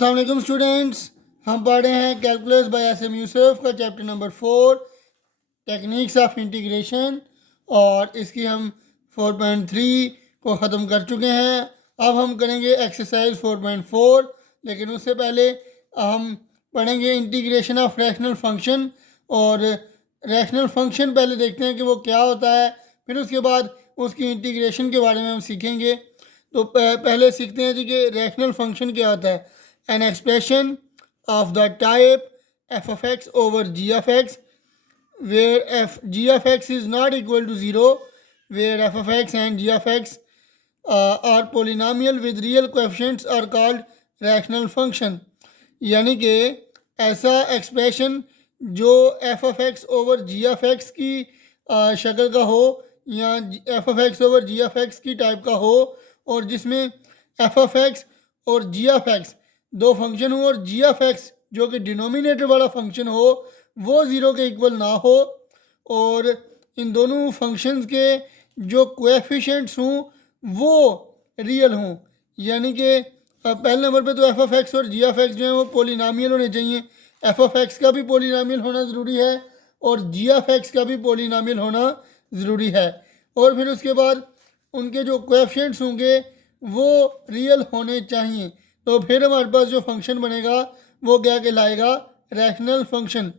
अस्सलाम वालेकुम स्टूडेंट्स, हम पढ़ रहे हैं कैलकुलस बाय एस.एम. यूसुफ का chapter number 4 techniques of integration. और इसकी हम 4.3 को ख़त्म कर चुके हैं। अब हम करेंगे एक्सरसाइज 4.4, लेकिन उससे पहले हम पढ़ेंगे इंटीग्रेशन ऑफ रैशनल फंक्शन। और रैशनल फंक्शन पहले देखते हैं कि वो क्या होता है, फिर उसके बाद उसकी इंटीग्रेशन के बारे में हम सीखेंगे। तो पहले सीखते हैं जी कि रैशनल फंक्शन क्या होता है। An expression of the type f of x over g of x where g of x is not equal to 0, where f of x and g of x are polynomial with real coefficients are called rational function। यानी कि ऐसा expression जो f of x over g of x की शक्ल का हो, या f of x over g of x की टाइप का हो, और जिसमें f of x और g of x दो फंक्शन हो, और g of x जो कि डिनोमिनेटर वाला फंक्शन हो वो ज़ीरो के इक्वल ना हो, और इन दोनों फंक्शंस के जो कोएफिशिएंट्स हों वो रियल हों। यानी कि पहले नंबर पे तो एफ ऑफ एक्स और जी ऑफ एक्स जो है वो पोलिनामियल होने चाहिए। एफ ऑफ एक्स का भी पोलिनामियल होना ज़रूरी है और जी ऑफ एक्स का भी पोलिनामियल होना ज़रूरी है। और फिर उसके बाद उनके जो कोएफिशिएंट्स होंगे वो रियल होने चाहिए। तो फिर हमारे पास जो फंक्शन बनेगा वो क्या कहलाएगा, रैशनल फंक्शन।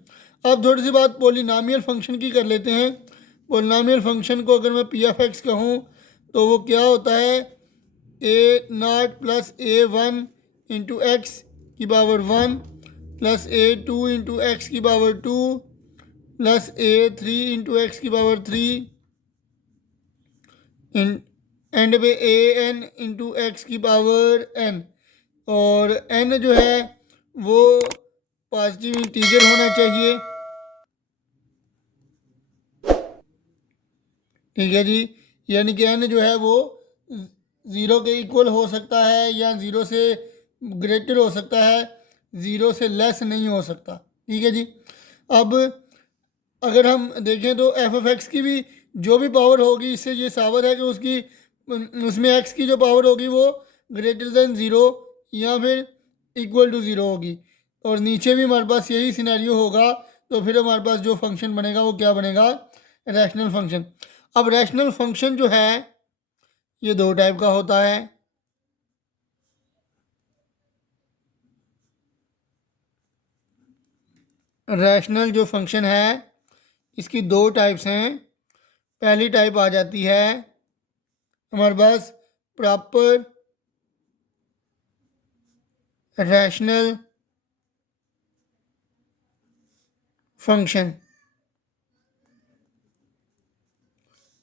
अब थोड़ी सी बात पोलिनामियल फंक्शन की कर लेते हैं। पोलिनामियल फंक्शन को अगर मैं पी ऑफ एक्स कहूँ तो वो क्या होता है, a nought plus a one into x की power 1 plus a two into x की power 2 plus a three into x की पावर 3 एंड पे ए एन इंटू एक्स की पावर n। और n जो है वो पॉजिटिव इंटीजर होना चाहिए, ठीक है जी। यानी कि n जो है वो ज़ीरो के इक्वल हो सकता है या ज़ीरो से ग्रेटर हो सकता है, ज़ीरो से लेस नहीं हो सकता, ठीक है जी। अब अगर हम देखें तो एफ ऑफ एक्स की भी जो भी पावर होगी, इससे ये साबित है कि उसकी उसमें एक्स की जो पावर होगी वो ग्रेटर देन ज़ीरो या फिर इक्वल टू ज़ीरो होगी। और नीचे भी हमारे पास यही सिनेरियो होगा, तो फिर हमारे पास जो फंक्शन बनेगा वो क्या बनेगा, रैशनल फंक्शन। अब रैशनल फंक्शन जो है ये दो टाइप का होता है। रैशनल जो फंक्शन है इसकी दो टाइप्स हैं। पहली टाइप आ जाती है हमारे पास प्रॉपर रैशनल फंक्शन।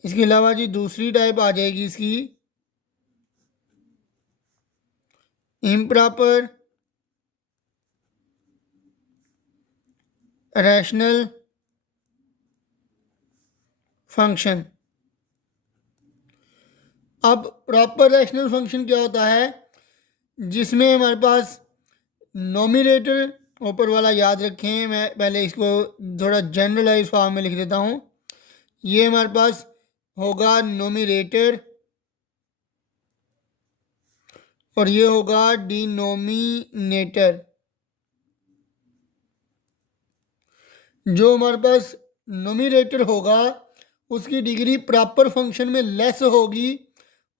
इसके अलावा जी दूसरी टाइप आ जाएगी इसकी इम्प्रॉपर रैशनल फंक्शन। अब प्रॉपर रैशनल फंक्शन क्या होता है, जिसमें हमारे पास नोमिनेटर ऊपर वाला याद रखें, मैं पहले इसको थोड़ा जनरलाइज फॉर्म में लिख देता हूँ। ये हमारे पास होगा नोमिनेटर और ये होगा डिनोमिनेटर। जो हमारे पास नोमिनेटर होगा उसकी डिग्री प्रॉपर फंक्शन में लेस होगी,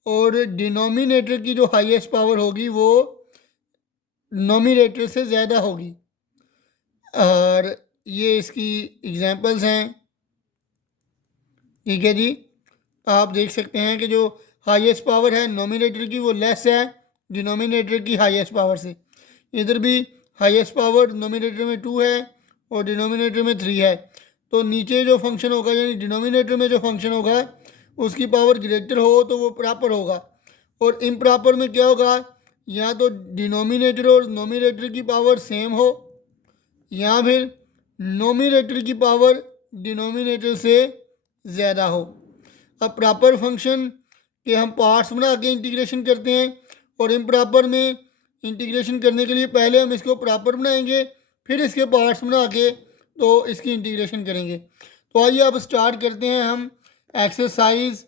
और डिनोमिनेटर की जो हाईएस्ट पावर होगी वो नोमिनेटर से ज़्यादा होगी। और ये इसकी एग्जांपल्स हैं, ठीक है जी। आप देख सकते हैं कि जो हाईएस्ट पावर है नोमिनेटर की वो लेस है डिनोमिनेटर की हाईएस्ट पावर से। इधर भी हाईएस्ट पावर नोमिनेटर में 2 है और डिनोमिनेटर में 3 है। तो नीचे जो फंक्शन होगा यानी डिनोमिनेटर में जो फंक्शन होगा उसकी पावर ग्रेटर हो तो वो प्रॉपर होगा, और इम्प्रॉपर में क्या होगा, या तो डिनोमिनेटर और नोमिनेटर की पावर सेम हो या फिर नोमिनेटर की पावर डिनोमिनेटर से ज़्यादा हो। अब प्रॉपर फंक्शन के हम पार्ट्स बना के इंटीग्रेशन करते हैं, और इम्प्रॉपर में इंटीग्रेशन करने के लिए पहले हम इसको प्रॉपर बनाएंगे, फिर इसके पार्ट्स बना के तो इसकी इंटीग्रेशन करेंगे। तो आइए अब स्टार्ट करते हैं हम एक्सरसाइज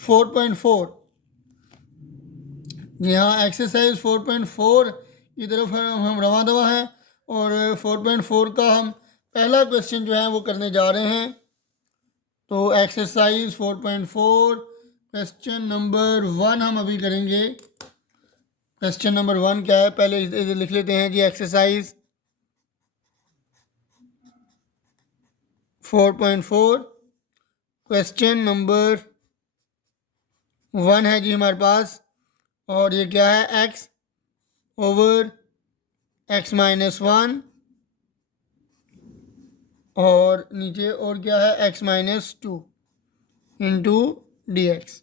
4.4। जी हाँ, एक्सरसाइज 4.4 की तरफ हम रवां दवा हैं और 4.4 का हम पहला क्वेश्चन जो है वो करने जा रहे हैं। तो एक्सरसाइज 4.4 क्वेश्चन नंबर 1 हम अभी करेंगे। क्वेश्चन नंबर 1 क्या है, पहले इधर लिख लेते हैं जी। एक्सरसाइज 4.4 क्वेश्चन नंबर 1 है जी हमारे पास। और ये क्या है, एक्स ओवर एक्स माइनस 1 और नीचे और क्या है, x minus 2 into d x.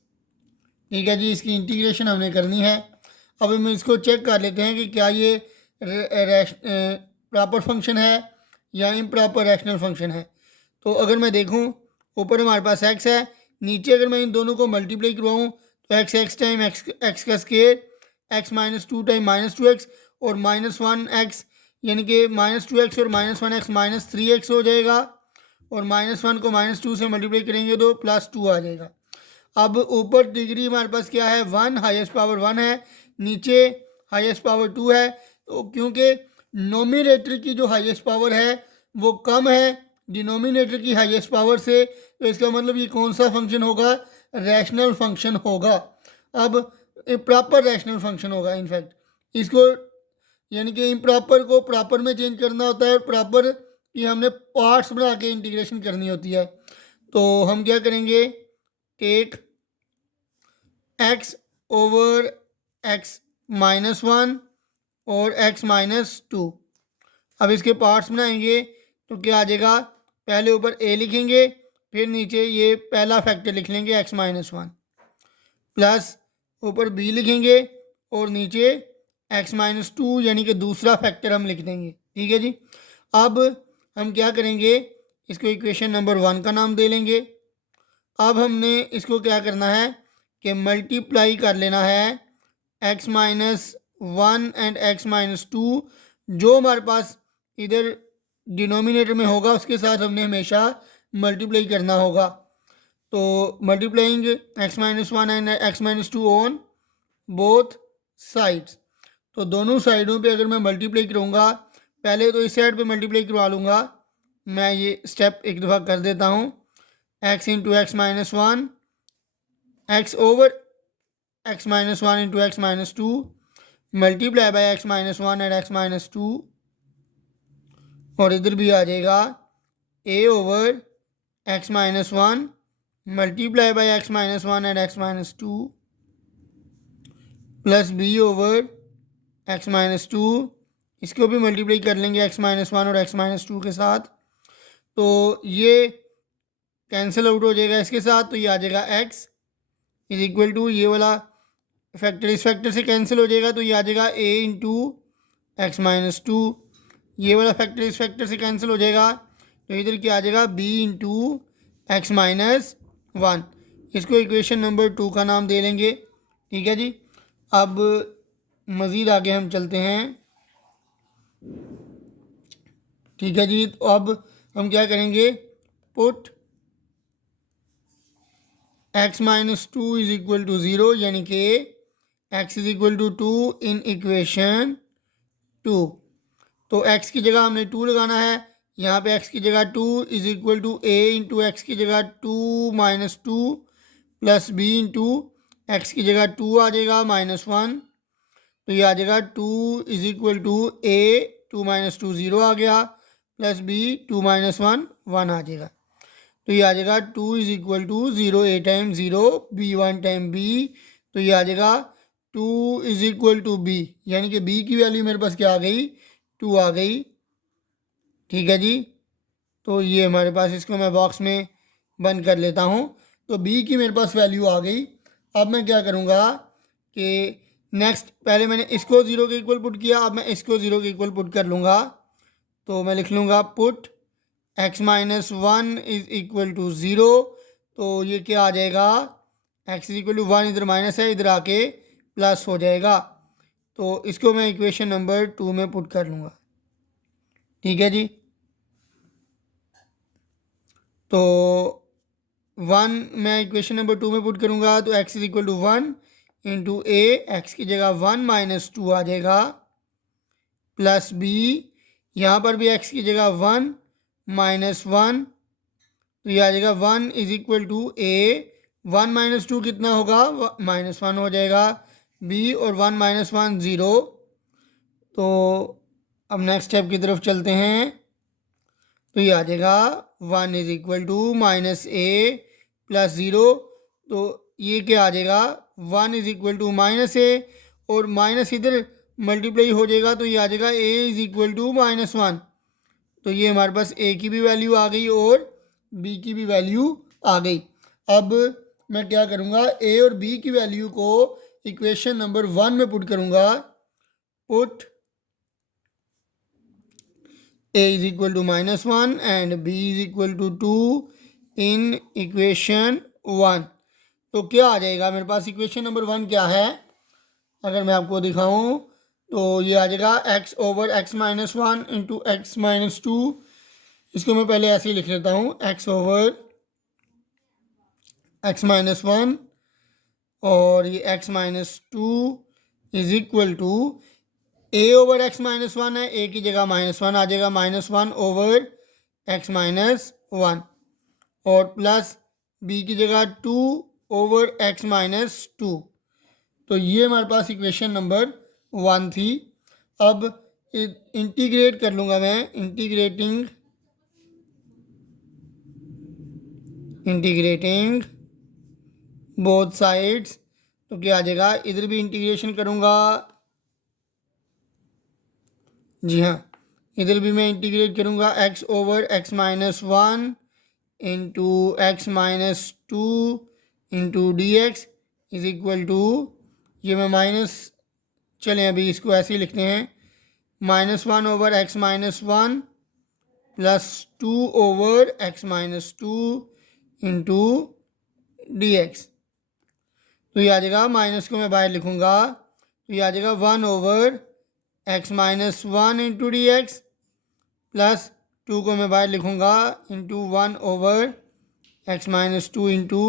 ठीक है जी, इसकी इंटीग्रेशन हमने करनी है। अब हम इसको चेक कर लेते हैं कि क्या ये प्रॉपर फंक्शन है या इम्प्रॉपर रैशनल फंक्शन है। तो अगर मैं देखूं, ऊपर हमारे पास एक्स है, नीचे अगर मैं इन दोनों को मल्टीप्लाई करवाऊँ तो एक्स एक्स टाइम एक्स का square, x minus 2 time minus 2x और माइनस 1x, यानी कि माइनस 2x और माइनस 1x माइनस 3x हो जाएगा। और माइनस 1 को माइनस 2 से मल्टीप्लाई करेंगे तो प्लस 2 आ जाएगा। अब ऊपर डिग्री हमारे पास क्या है, 1, हाईएस्ट पावर 1 है, नीचे हाईएस्ट पावर 2 है। तो क्योंकि नोमिनेटर की जो हाईएस्ट पावर है वो कम है डिनोमिनेटर की हाईएस्ट पावर से, तो इसका मतलब ये कौन सा फंक्शन होगा, रैशनल फंक्शन होगा। अब प्रॉपर रैशनल फंक्शन होगा। इनफैक्ट इसको यानी कि इम्प्रॉपर को प्रॉपर में चेंज करना होता है और प्रॉपर की हमने पार्ट्स बना के इंटीग्रेशन करनी होती है। तो हम क्या करेंगे, take x over x minus 1 और एक्स माइनस 2। अब इसके पार्ट्स बनाएंगे तो क्या आ जाएगा, पहले ऊपर ए लिखेंगे, फिर नीचे ये पहला फैक्टर लिख लेंगे एक्स माइनस 1, प्लस ऊपर बी लिखेंगे और नीचे एक्स माइनस 2 यानी कि दूसरा फैक्टर हम लिख देंगे। ठीक है जी। अब हम क्या करेंगे, इसको इक्वेशन नंबर 1 का नाम दे लेंगे। अब हमने इसको क्या करना है कि मल्टीप्लाई कर लेना है x minus 1 and x minus 2, जो हमारे पास इधर डिनोमिनेटर में होगा उसके साथ हमने हमेशा मल्टीप्लाई करना होगा। तो multiplying x minus 1 and x minus 2 on both sides. तो दोनों साइडों पे अगर मैं मल्टीप्लाई करूँगा, पहले तो इस साइड पे मल्टीप्लाई करवा लूँगा, मैं ये स्टेप एक दफ़ा कर देता हूँ। X into x minus 1, x over x minus 1 into x minus 2 multiply by x minus 1 and x minus 2, और इधर भी आ जाएगा a over x minus 1 multiply by x minus 1 and x minus 2 plus b over x minus 2, इसको भी multiply कर लेंगे x minus 1 और एक्स माइनस 2 के साथ। तो ये कैंसिल आउट हो जाएगा इसके साथ, तो ये आ जाएगा एक्स इज इक्वल टू, ये वाला फैक्टर इस फैक्टर से कैंसिल हो जाएगा, तो ये आ जाएगा ए इंटू एक्स माइनस 2, ये वाला फैक्टर इस फैक्टर से कैंसिल हो जाएगा, तो इधर क्या आ जाएगा बी इंटू एक्स माइनस 1। इसको इक्वेशन नंबर 2 का नाम दे लेंगे। ठीक है जी। अब मज़ीद आगे हम चलते हैं। ठीक है जी। तो अब हम क्या करेंगे, put x minus 2 is equal to 0, यानी कि x is equal to 2 in equation 2। तो x की जगह हमने 2 लगाना है, यहाँ पे x की जगह 2 is equal to a into x की जगह 2 minus 2 plus b into x की जगह 2 आ जाएगा माइनस 1, तो ये आ जाएगा 2 is equal to a 2 minus 2 0 आ गया, प्लस बी 2 माइनस 1 1 आ जाएगा, तो ये आ जाएगा 2 is equal to 0 a time 0 b 1 time b, तो ये आ जाएगा 2 इज इक्वल टू बी, यानी कि बी की वैल्यू मेरे पास क्या आ गई, 2 आ गई। ठीक है जी। तो ये हमारे पास, इसको मैं बॉक्स में बंद कर लेता हूँ। तो बी की मेरे पास वैल्यू आ गई। अब मैं क्या करूँगा कि नेक्स्ट, पहले मैंने इसको 0 के इक्वल पुट किया, अब मैं इसको 0 के इक्वल पुट कर लूँगा। तो मैं लिख लूँगा put x minus 1 is equal to 0, तो ये क्या आ जाएगा, एक्स इज इक्वल टू 1, इधर माइनस है, इधर आके प्लस हो जाएगा। तो इसको मैं इक्वेशन नंबर 2 में पुट कर लूँगा। ठीक है जी। तो 1 मैं इक्वेशन नंबर 2 में पुट करूँगा, तो x is equal to 1 into a, x की जगह 1 माइनस 2 आ जाएगा, प्लस बी, यहाँ पर भी x की जगह 1 माइनस 1, तो ये आ जाएगा 1 is equal to a, 1 minus 2 कितना होगा, -1 हो जाएगा, बी और 1 माइनस 1 ज़ीरो। तो अब नेक्स्ट स्टेप की तरफ चलते हैं, तो ये आ जाएगा 1 is equal to minus a plus zero, तो ये क्या आ जाएगा, 1 is equal to minus a और माइनस इधर मल्टीप्लाई हो जाएगा, तो ये आ जाएगा ए इज इक्वल टू -1। तो ये हमारे पास ए की भी वैल्यू आ गई और बी की भी वैल्यू आ गई। अब मैं क्या करूँगा, ए और बी की वैल्यू को इक्वेशन नंबर 1 में पुट करूँगा। Put a is equal to -1 and b is equal to 2 in equation 1। तो क्या आ जाएगा मेरे पास, इक्वेशन नंबर 1 क्या है, अगर मैं आपको दिखाऊं तो ये आ जाएगा x over x minus 1 into x minus 2। इसको मैं पहले ऐसे ही लिख लेता हूँ, x ओवर x माइनस 1 और ये x minus 2 is equal to a over x minus 1 है, a की जगह -1 आ जाएगा, -1 ओवर x माइनस 1 और प्लस b की जगह 2 ओवर x माइनस 2। तो ये हमारे पास इक्वेशन नंबर 1 थी। अब इंटीग्रेट कर लूँगा मैं, इंटीग्रेटिंग बोथ साइड्स, तो क्या आ जाएगा, इधर भी इंटीग्रेशन करूँगा, जी हाँ इधर भी मैं इंटीग्रेट करूँगा, x over x minus 1 into x minus 2 into d x is equal to, ये मैं माइनस, चलें अभी इसको ऐसे ही लिखते हैं, -1 over x minus 1 plus 2 over x minus 2 into d x. तो ये आ जाएगा, माइनस को मैं बाहर लिखूँगा, तो ये आ जाएगा 1 over x minus 1 into d x plus 2 को मैं बाहर लिखूँगा into 1 over x minus 2 into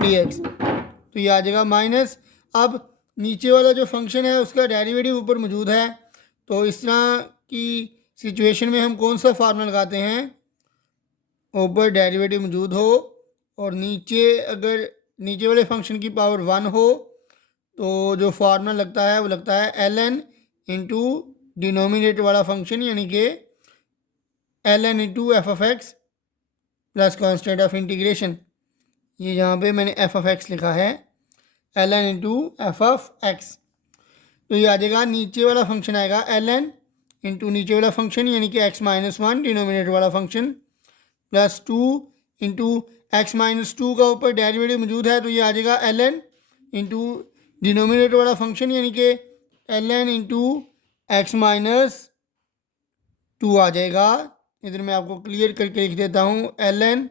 d x. तो ये आ जाएगा माइनस। अब नीचे वाला जो फंक्शन है उसका डेरिवेटिव ऊपर मौजूद है, तो इस तरह की सिचुएशन में हम कौन सा फार्मूला लगाते हैं, ऊपर डेरिवेटिव मौजूद हो और नीचे अगर नीचे वाले फंक्शन की पावर 1 हो, तो जो फार्मूला लगता है वो लगता है ln इंटू डिनोमिनेटर वाला फंक्शन, यानी कि ln into F of x plus constant of integration. ये यहाँ पे मैंने एफ ऑफ एक्स लिखा है, ln into F of x. तो ये आ जाएगा, नीचे वाला फंक्शन आएगा ln इंटू नीचे वाला फंक्शन यानी कि x माइनस 1 डिनोमिनेटर वाला function plus 2 into x minus 2 का ऊपर डेरिवेटिव मौजूद है, तो ये आ जाएगा ln इंटू डिनोमिनेटर वाला फंक्शन यानी कि ln इंटू एक्स माइनस 2 आ जाएगा। इधर मैं आपको क्लियर करके लिख देता हूँ, ln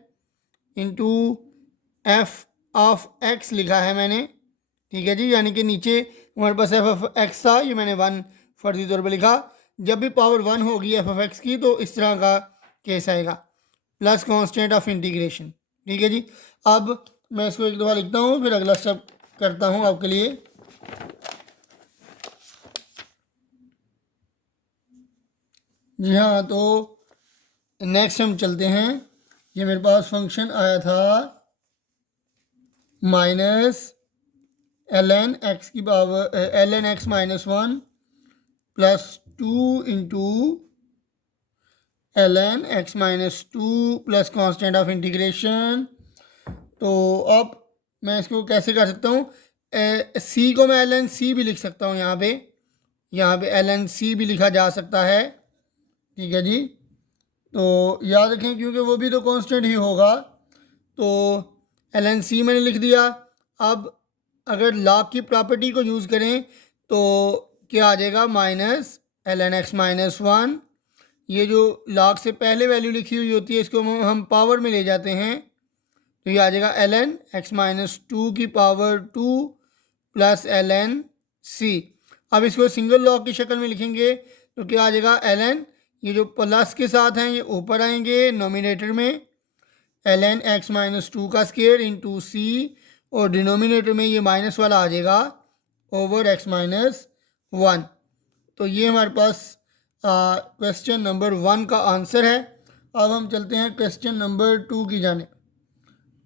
into F of x लिखा है मैंने, ठीक है जी, यानी कि नीचे हमारे पास एफ ऑफ एक्स था, ये मैंने 1 फर्जी तौर पर लिखा। जब भी पावर 1 होगी एफ ऑफ एक्स की तो इस तरह का केस आएगा, प्लस कांस्टेंट ऑफ इंटीग्रेशन, ठीक है जी। अब मैं इसको एक दफ़ा लिखता हूँ, फिर अगला स्टेप करता हूँ आपके लिए। जी हाँ, तो नेक्स्ट हम चलते हैं। ये मेरे पास फंक्शन आया था माइनस ln एक्स की power ln x minus 1 plus 2 into ln x minus 2 plus constant of integration. तो अब मैं इसको कैसे कर सकता हूँ, सी को मैं ln सी भी लिख सकता हूँ, यहाँ पे ln सी भी लिखा जा सकता है, ठीक है जी। तो याद रखें क्योंकि वो भी तो कांस्टेंट ही होगा, तो ln सी मैंने लिख दिया। अब अगर लॉग की प्रॉपर्टी को यूज़ करें तो क्या आ जाएगा, माइनस ln एक्स माइनस 1, ये जो लॉग से पहले वैल्यू लिखी हुई होती है इसको हम पावर में ले जाते हैं, तो ये आ जाएगा ln एक्स माइनस 2 की पावर 2 प्लस ln सी। अब इसको सिंगल लॉग की शक्ल में लिखेंगे तो क्या आ जाएगा, ln ये जो प्लस के साथ हैं ये ऊपर आएंगे नोमिनेटर में, ln एक्स माइनस 2 का स्क्वायर इंटू सी, और डिनोमिनेटर में ये माइनस वाला आ जाएगा ओवर एक्स माइनस 1। तो ये हमारे पास क्वेश्चन नंबर 1 का आंसर है। अब हम चलते हैं क्वेश्चन नंबर 2 की जाने।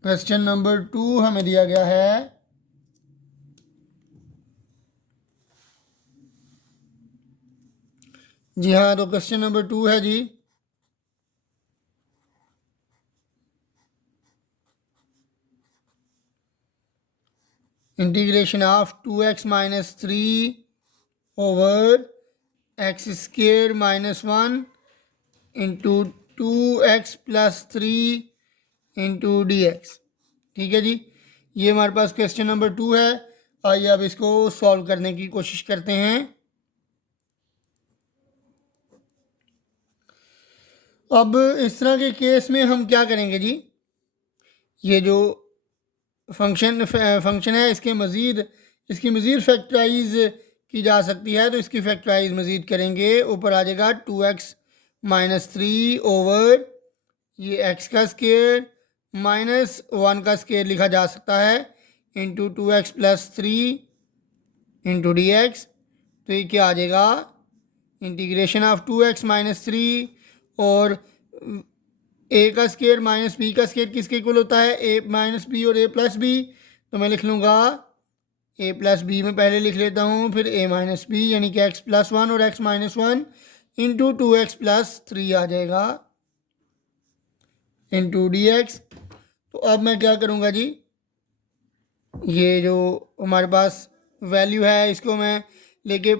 क्वेश्चन नंबर 2 हमें दिया गया है जी हाँ, तो क्वेश्चन नंबर 2 है जी, integration of 2x minus 3 over x square minus 1 into 2x plus 3 into d x. ठीक है जी, ये हमारे पास क्वेश्चन नंबर 2 है। आइए अब इसको सॉल्व करने की कोशिश करते हैं। अब इस तरह के केस में हम क्या करेंगे जी, ये जो फंक्शन है इसकी मज़ीद फैक्टराइज की जा सकती है, तो इसकी फैक्टराइज मज़ीद करेंगे। ऊपर आ जाएगा 2x माइनस 3 ओवर ये x का स्केयर माइनस 1 का स्केयर लिखा जा सकता है into 2x plus 3 into d x. तो ये क्या आ जाएगा, इंटीग्रेशन ऑफ 2x माइनस 3 और ए का स्केयर माइनस बी का स्केयर किसके इक्वल होता है, ए माइनस बी और ए प्लस बी। तो मैं लिख लूँगा ए प्लस बी में पहले लिख लेता हूँ, फिर ए माइनस बी यानी कि एक्स प्लस 1 और x minus 1 into 2x plus 3 आ जाएगा इंटू डी एक्स। तो अब मैं क्या करूँगा जी, ये जो हमारे पास वैल्यू है इसको मैं लेके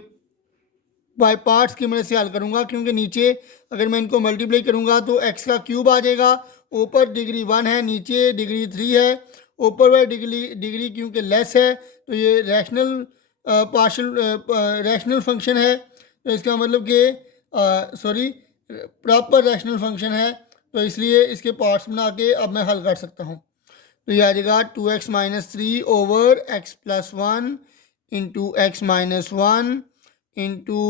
बाय पार्ट्स की मदद से हल करूँगा, क्योंकि नीचे अगर मैं इनको मल्टीप्लाई करूँगा तो x का क्यूब आ जाएगा। ऊपर डिग्री 1 है, नीचे डिग्री 3 है। ऊपर वाली डिग्री क्योंकि लेस है तो ये रैशनल फंक्शन है, तो इसका मतलब कि प्रॉपर रैशनल फंक्शन है, तो इसलिए इसके पार्ट्स बना के अब मैं हल कर सकता हूँ। तो ये आ जाएगा 2x minus 3 over x plus 1 into x minus 1 into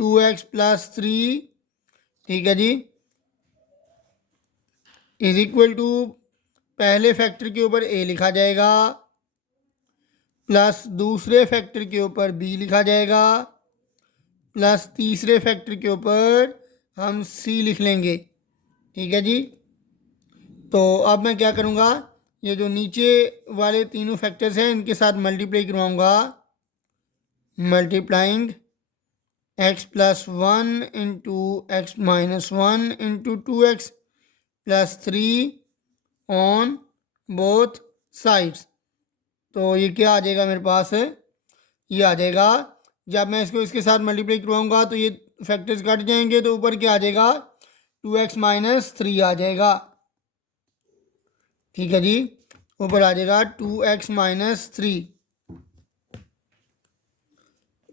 2x plus 3। ठीक है जी, इज इक्वल टू पहले फैक्टर के ऊपर a लिखा जाएगा प्लस दूसरे फैक्टर के ऊपर b लिखा जाएगा प्लस तीसरे फैक्टर के ऊपर हम c लिख लेंगे। ठीक है जी, तो अब मैं क्या करूँगा, ये जो नीचे वाले तीनों फैक्टर्स हैं इनके साथ मल्टीप्लाई करवाऊँगा। Multiplying x plus 1 into x minus 1 into 2x plus 3 on both sides. तो ये क्या आ जाएगा मेरे पास, ये आ जाएगा, जब मैं इसको इसके साथ मल्टीप्लाई करवाऊँगा तो ये फैक्टर्स कट जाएंगे, तो ऊपर क्या आ जाएगा 2x माइनस 3 आ जाएगा। ठीक है जी, ऊपर आ जाएगा 2x माइनस 3।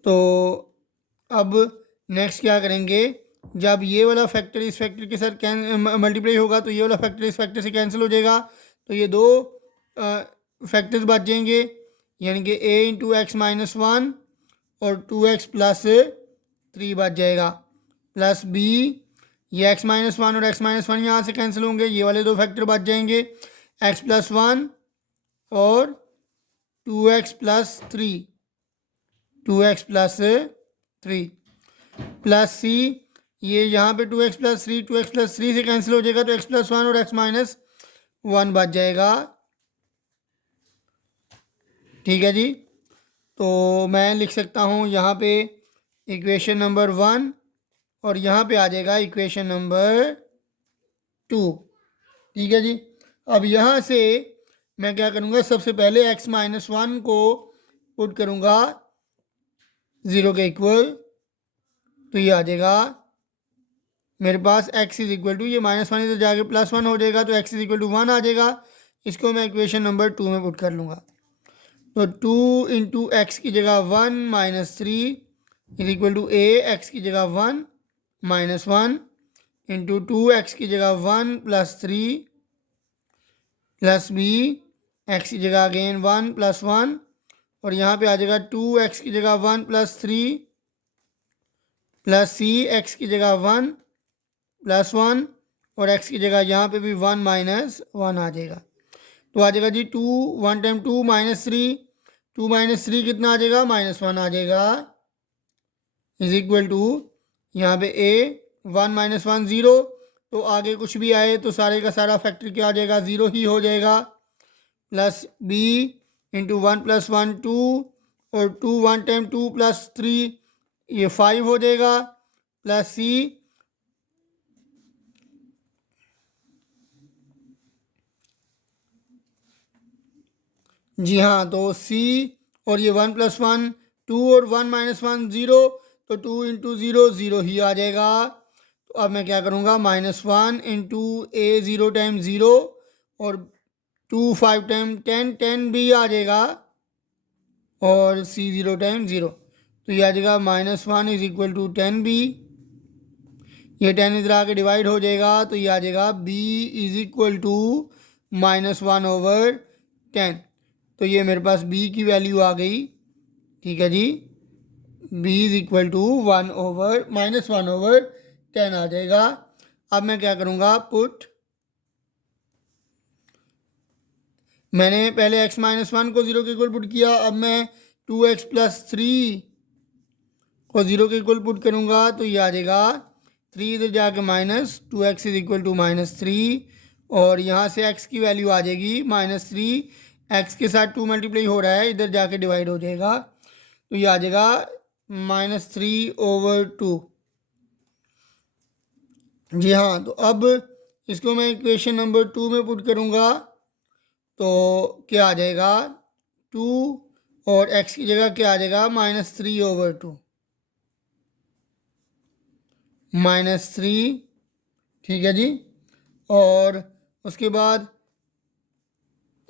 तो अब नेक्स्ट क्या करेंगे, जब ये वाला फैक्टर इस फैक्टर के साथ मल्टीप्लाई होगा तो ये वाला फैक्टर इस फैक्टर से कैंसिल हो जाएगा, तो ये दो फैक्टर्स बच जाएंगे, यानी कि a इंटू एक्स माइनस 1 और 2x प्लस 3 बच जाएगा प्लस b। ये x माइनस 1 और x माइनस 1 यहाँ से कैंसिल होंगे, ये वाले दो फैक्टर बच जाएंगे x प्लस 1 और 2x plus 3 2x plus 3 plus c। ये यहाँ पे 2x प्लस 3 से कैंसिल हो जाएगा, तो x प्लस 1 और x माइनस 1 बच जाएगा। ठीक है जी, तो मैं लिख सकता हूँ यहाँ पे इक्वेशन नंबर 1 और यहाँ पे आ जाएगा इक्वेशन नंबर 2। ठीक है जी, अब यहाँ से मैं क्या करूँगा, सबसे पहले x माइनस 1 को पुट करूँगा 0 के इक्वल, तो ये आ जाएगा मेरे पास x इज इक्वल टू, ये माइनस 1 इधर जाके प्लस 1 हो जाएगा, तो x इज इक्वल टू 1 आ जाएगा। इसको मैं इक्वेशन नंबर 2 में पुट कर लूँगा, तो 2 इंटू एक्स की जगह 1 minus 3 is equal to a, x की जगह 1 माइनस 1 इंटू 2x की जगह 1 प्लस 3 प्लस b, एक्स की जगह अगेन 1 प्लस 1 और यहाँ पे आ जाएगा 2x की जगह 1 प्लस 3 प्लस c, एक्स की जगह 1 प्लस 1 और x की जगह यहाँ पे भी 1 माइनस 1 आ जाएगा। तो आ जाएगा जी 2 1 टाइम 2 माइनस 3, 2 माइनस 3 कितना आ जाएगा, माइनस 1 आ जाएगा, इज इक्वल टू यहाँ पे a 1 - 1 0, तो आगे कुछ भी आए तो सारे का सारा फैक्टर क्या आ जाएगा, 0 ही हो जाएगा। प्लस b इंटू 1 + 1 2, और 2 1 टाइम 2 + 3 ये 5 हो जाएगा। प्लस c जी हाँ, तो c और ये 1 + 1 2 और 1 - 1 0, तो 2 × 0 0 ही आ जाएगा। तो अब मैं क्या करूँगा, -1 इंटू a 0 टाइम 0, और 2 5 टाइम 10 10 भी आ जाएगा, और c 0 टाइम 0, तो ये आ जाएगा -1 = 10 b। ये 10 इधर आके डिवाइड हो जाएगा, तो ये आ जाएगा b = -1/10। तो ये मेरे पास b की वैल्यू आ गई। ठीक है जी, b = -1/10 आ जाएगा। अब मैं क्या करूँगा, पुट, मैंने पहले x - 1 को 0 के इक्वल पुट किया, अब मैं 2x + 3 को 0 के इक्वल पुट करूँगा, तो ये आ जाएगा 3 इधर जाके -2x = -3, और यहाँ से x की वैल्यू आ जाएगी -3, x के साथ 2 मल्टीप्लाई हो रहा है, इधर जाके डिवाइड हो जाएगा, तो ये आ जाएगा -3/2। जी हाँ, तो अब इसको मैं इक्वेशन नंबर 2 में पुट करूँगा, तो क्या आ जाएगा, 2 और x की जगह क्या आ जाएगा, -3/2 -3। ठीक है जी, और उसके बाद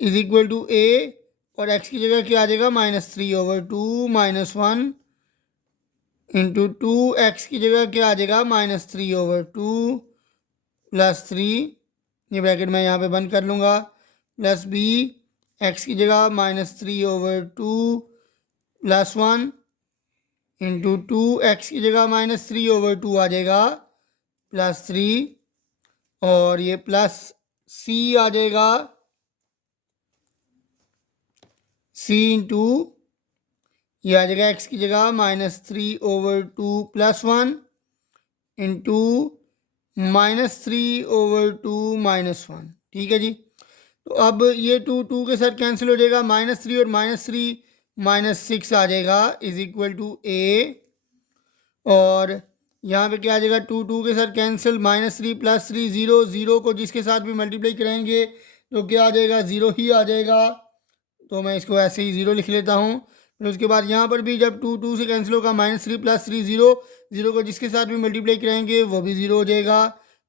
= a, और x की जगह क्या आ जाएगा, -3/2 -1 इंटू 2, x की जगह क्या आ जाएगा, -3/2 + 3, ये ब्रैकेट मैं यहाँ पे बंद कर लूँगा, प्लस b, x की जगह -3/2 + 1 इंटू 2, x की जगह -3/2 आ जाएगा, +3, और ये प्लस c आ जाएगा, c इंटू, ये आ जाएगा x की जगह -3/2 + 1 इंटू -3/2 -1। ठीक है जी, तो अब ये 2 2 के साथ कैंसिल हो जाएगा, -3 और -3 -6 आ जाएगा, = a, और यहाँ पे क्या आ जाएगा, 2 2 के साथ कैंसिल, -3 + 3 0 0 को जिसके साथ भी मल्टीप्लाई कराएंगे तो क्या आ जाएगा, 0 ही आ जाएगा, तो मैं इसको ऐसे ही 0 लिख लेता हूँ। फिर उसके बाद यहाँ पर भी जब 2 2 से कैंसिल होगा, -3 + 3 0 0 को जिसके साथ भी मल्टीप्लाई कराएंगे वो भी 0 हो जाएगा,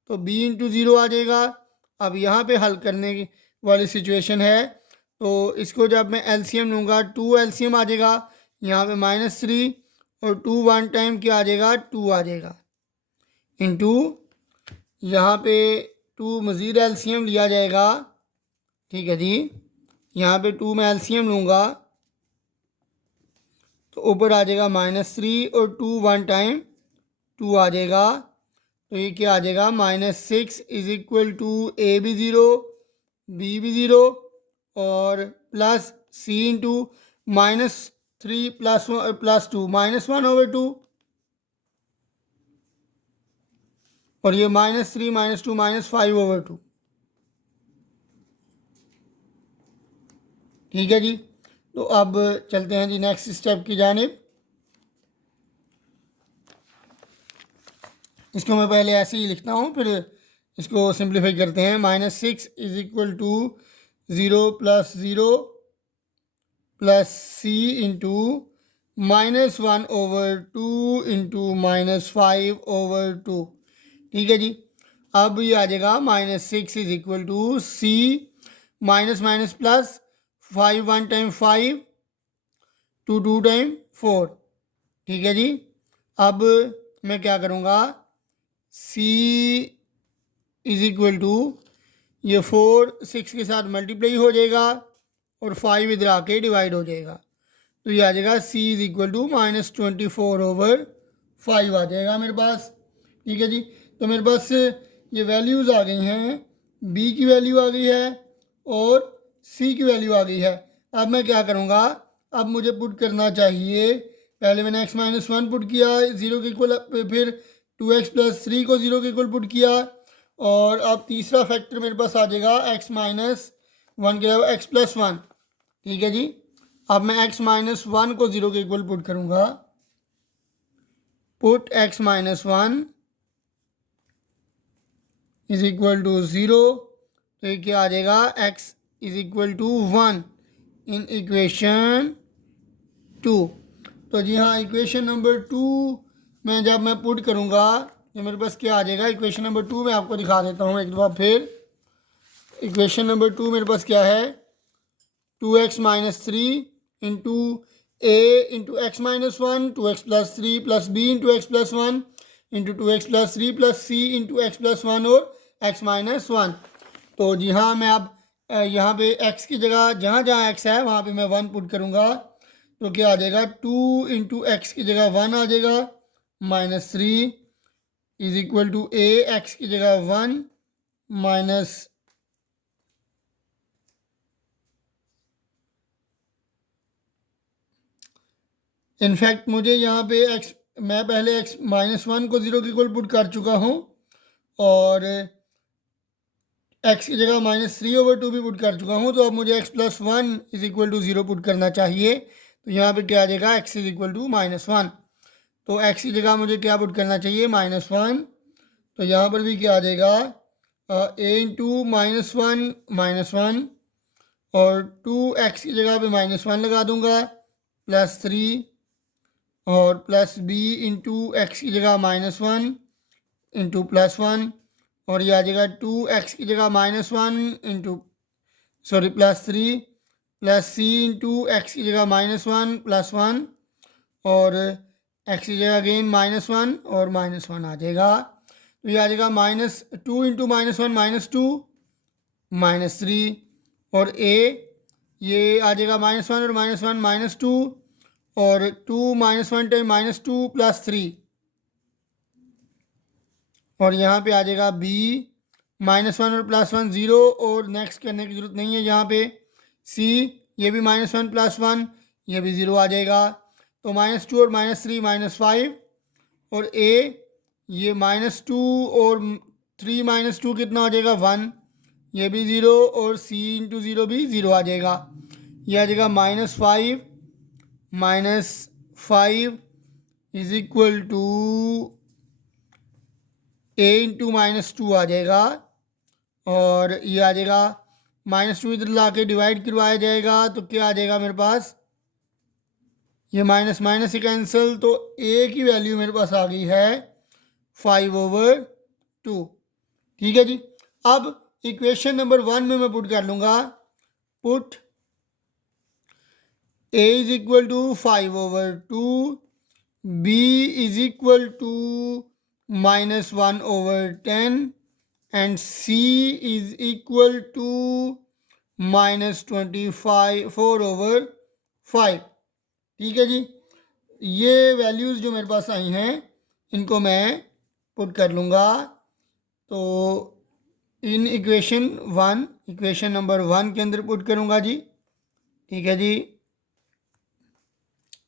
तो b × 0 आ जाएगा। अब यहाँ पे हल करने वाली सिचुएशन है, तो इसको जब मैं एलसीएम लूँगा, 2 एलसीएम आ जाएगा, यहाँ पे -3 और 2 1 टाइम क्या आ जाएगा, 2 आ जाएगा, इंटू यहाँ पे 2 मज़ीद एलसीएम लिया जाएगा। ठीक है जी, यहाँ पे 2 मैं एलसीएम लूँगा, तो ऊपर आ जाएगा -3 और 2 1 टाइम 2 आ जाएगा, तो ये क्या आ जाएगा, -6 = a भी 0 b भी 0, और प्लस c इंटू -3 + 2 -1/2, और ये -3 -2 -5/2। ठीक है जी, तो अब चलते हैं जी नेक्स्ट स्टेप की जानिब। इसको मैं पहले ऐसे ही लिखता हूँ, फिर इसको सिंप्लीफाई करते हैं। -6 = 0 + 0 प्लस c इंटू -1/2 इंटू -5/2। ठीक है जी, अब ये आ जाएगा -6 = c minus plus 5 1 time 5 2 2 time 4। ठीक है जी, अब मैं क्या करूँगा, c = ये 4 6 के साथ मल्टीप्लाई हो जाएगा, और 5 इधर आके डिवाइड हो जाएगा, तो ये आ जाएगा c = -24/5 आ जाएगा मेरे पास। ठीक है जी, तो मेरे पास ये वैल्यूज़ आ गई हैं, b की वैल्यू आ गई है और c की वैल्यू आ गई है। अब मैं क्या करूँगा, अब मुझे पुट करना चाहिए, पहले मैंने x - 1 पुट किया 0 के इक्वल, फिर 2x प्लस 3 को 0 के इक्वल पुट किया, और अब तीसरा फैक्टर मेरे पास आ जाएगा x माइनस 1 के अलावा x प्लस 1। ठीक है जी, अब मैं x माइनस 1 को 0 के इक्वल पुट करूँगा, put x minus 1 is equal to 0, तो ये क्या आ जाएगा, x is equal to 1 in equation 2। तो जी हाँ, इक्वेशन नंबर 2 में जब मैं पुट करूँगा तो मेरे पास क्या आ जाएगा, इक्वेशन नंबर 2 में आपको दिखा देता हूँ एक दफ़ा फिर। इक्वेशन नंबर 2 मेरे पास क्या है, 2x minus 3 into a into x minus 1, 2x plus 3 plus b into x plus 1 into 2x plus 3 plus c into x plus 1 और x माइनस 1। तो जी हाँ, मैं अब यहाँ पे x की जगह जहाँ जहाँ x है वहाँ पे मैं 1 पुट करूँगा, तो क्या आ जाएगा, 2 इंटू एक्स की जगह 1 आ जाएगा, minus 3 is equal to a, x की जगह 1 माइनस इनफैक्ट मुझे यहाँ पे x, मैं पहले x माइनस 1 को 0 के इक्वल पुट कर चुका हूँ, और x की जगह माइनस 3/2 भी पुट कर चुका हूँ, तो अब मुझे x plus 1 is equal to 0 put करना चाहिए। तो यहाँ पे क्या आ जाएगा, x is equal to minus 1। तो x की जगह मुझे क्या पुट करना चाहिए, माइनस 1। तो यहाँ पर भी क्या आ जाएगा, a इंटू माइनस 1, और 2x की जगह पे माइनस 1 लगा दूंगा, प्लस 3, और प्लस b इंटू एक्स की जगह माइनस 1 इंटू प्लस 1, और ये आ जाएगा 2x की जगह minus 1 into plus 3, plus c into x की जगह माइनस 1 प्लस 1, और x की जगह अगेन माइनस 1 और माइनस 1 आ जाएगा। तो ये आ जाएगा minus 2 into minus 1 minus 2 minus 3, और a ये आ जाएगा माइनस 1 और माइनस 1 माइनस 2, और 2 माइनस 1 टाइम माइनस 2 प्लस 3, और यहाँ पे आ जाएगा b माइनस 1 और प्लस 1 0, और नेक्स्ट करने की ज़रूरत नहीं है यहाँ पे। c ये भी माइनस 1 प्लस 1, ये भी 0 आ जाएगा। तो माइनस 2 और माइनस 3 माइनस 5, और a ये माइनस 2 और 3 माइनस 2 कितना हो जाएगा, 1, ये भी 0, और c इंटू 0 भी 0 आ जाएगा। ये आ जाएगा minus 5 is equal to a into minus 2 आ जाएगा, और ये आ जाएगा माइनस 2 इधर ला के डिवाइड करवाया जाएगा, तो क्या आ जाएगा मेरे पास, ये माइनस माइनस ही कैंसिल, तो a की वैल्यू मेरे पास आ गई है 5/2। ठीक है जी, अब इक्वेशन नंबर 1 में मैं पुट कर लूँगा, put a is equal to 5/2, b is equal to minus 1/10, and c is equal to minus 4/5। ठीक है जी, ये वैल्यूज़ जो मेरे पास आई हैं इनको मैं पुट कर लूँगा। तो इन इक्वेशन नंबर 1 के अंदर पुट करूँगा जी। ठीक है जी,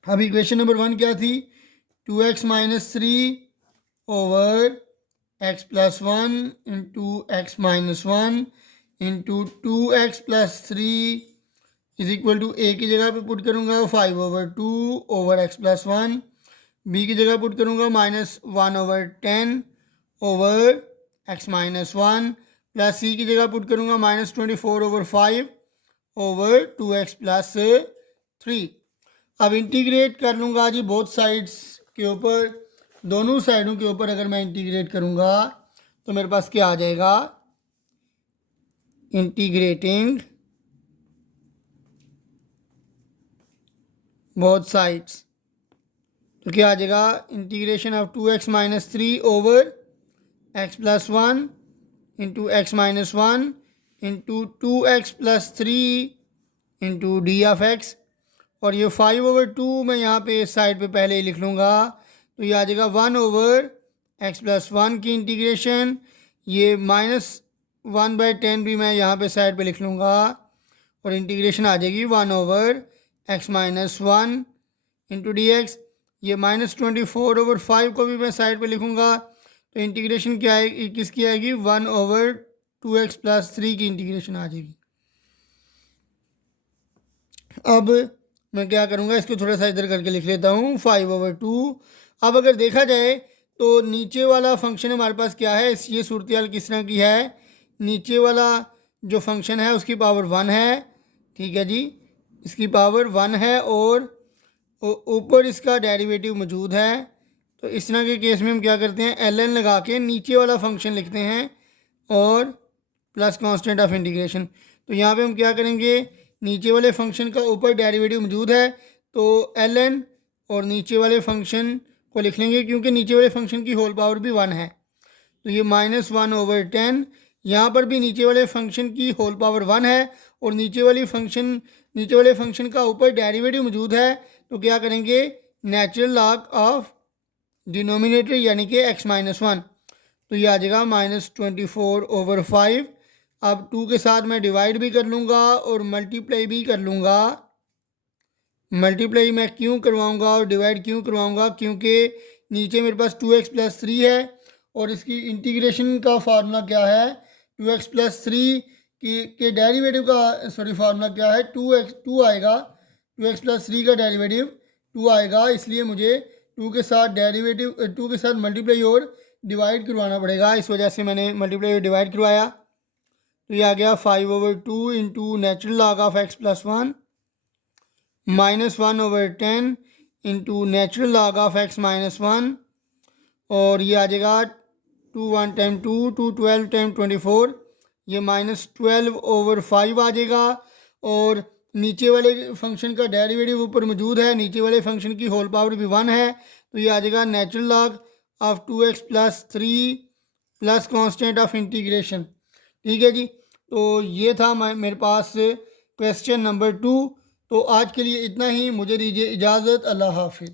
अब इक्वेशन नंबर 1 क्या थी, 2x minus 3 over x plus 1 into x minus 1 into 2x plus 3 is equal to a की जगह पे पुट करूँगा 5/2 ओवर x प्लस 1, b की जगह पुट करूँगा minus 1/10 over x minus 1, plus c की जगह पुट करूँगा माइनस 24/5 ओवर 2x प्लस 3। अब इंटीग्रेट कर लूँगा जी बोथ साइड्स के ऊपर, दोनों साइडों के ऊपर अगर मैं इंटीग्रेट करूँगा तो मेरे पास क्या आ जाएगा, इंटीग्रेटिंग बोथ साइड्स, तो क्या आ जाएगा, integration of 2x minus 3 over x plus 1 into x minus 1 into 2x plus 3 into D of x, और ये 5/2 मैं यहाँ पे इस साइड पे पहले ही लिख लूँगा, तो ये आ जाएगा 1/x प्लस 1 की इंटीग्रेशन, ये -1/10 भी मैं यहाँ पे साइड पे लिख लूँगा, और इंटीग्रेशन आ जाएगी 1/x minus 1 into d x, ये -24/5 को भी मैं साइड पे लिखूँगा, तो इंटीग्रेशन क्या है, किसकी आएगी, 1/2x+3 की इंटीग्रेशन आ जाएगी। अब मैं क्या करूँगा, इसको थोड़ा सा इधर करके लिख लेता हूँ 5/2। अब अगर देखा जाए तो नीचे वाला फंक्शन हमारे पास क्या है, ये सूरत किस तरह की है, नीचे वाला जो फंक्शन है उसकी पावर 1 है, ठीक है जी, इसकी पावर 1 है और ऊपर इसका डेरिवेटिव मौजूद है। तो इस तरह के केस में हम क्या करते हैं, ln लगा के नीचे वाला फंक्शन लिखते हैं और प्लस कांस्टेंट ऑफ इंटीग्रेशन। तो यहाँ पे हम क्या करेंगे, नीचे वाले फंक्शन का ऊपर डेरिवेटिव मौजूद है तो ln और नीचे वाले फंक्शन को लिख लेंगे, क्योंकि नीचे वाले फंक्शन की होल पावर भी 1 है। तो ये -1/10, यहाँ पर भी नीचे वाले फंक्शन की होल पावर 1 है और नीचे वाले फंक्शन का ऊपर डेरिवेटिव मौजूद है। तो क्या करेंगे, नेचुरल लॉग ऑफ डिनोमिनेटर यानी कि x-1, तो ये आ जाएगा -24/5। अब 2 के साथ मैं डिवाइड भी कर लूँगा और मल्टीप्लाई भी कर लूँगा। मल्टीप्लाई मैं क्यों करवाऊँगा और डिवाइड क्यों करवाऊँगा, क्योंकि नीचे मेरे पास 2x+3 है और इसकी इंटीग्रेशन का फार्मूला क्या है, 2x+3 के डेरिवेटिव का फार्मूला क्या है, 2 आएगा, 2x+3 का डेरिवेटिव 2 आएगा, इसलिए मुझे 2 के साथ मल्टीप्लाई और डिवाइड करवाना पड़ेगा। इस वजह से मैंने मल्टीप्लाई और डिवाइड करवाया। तो ये आ गया 5/2 into natural log of x+1 -1/10 into natural log of x-1, और ये आ जाएगा 2 1 टाइम 2 2 12 टाइम 24, ये -12/5 आ जाएगा। और नीचे वाले फंक्शन का डेरिवेटिव ऊपर मौजूद है, नीचे वाले फंक्शन की होल पावर भी 1 है, तो ये आ जाएगा natural log of 2x+3 plus constant of integration. ठीक है जी, तो ये था मेरे पास क्वेश्चन नंबर 2। तो आज के लिए इतना ही, मुझे दीजिए इजाज़त, अल्लाह हाफिज़।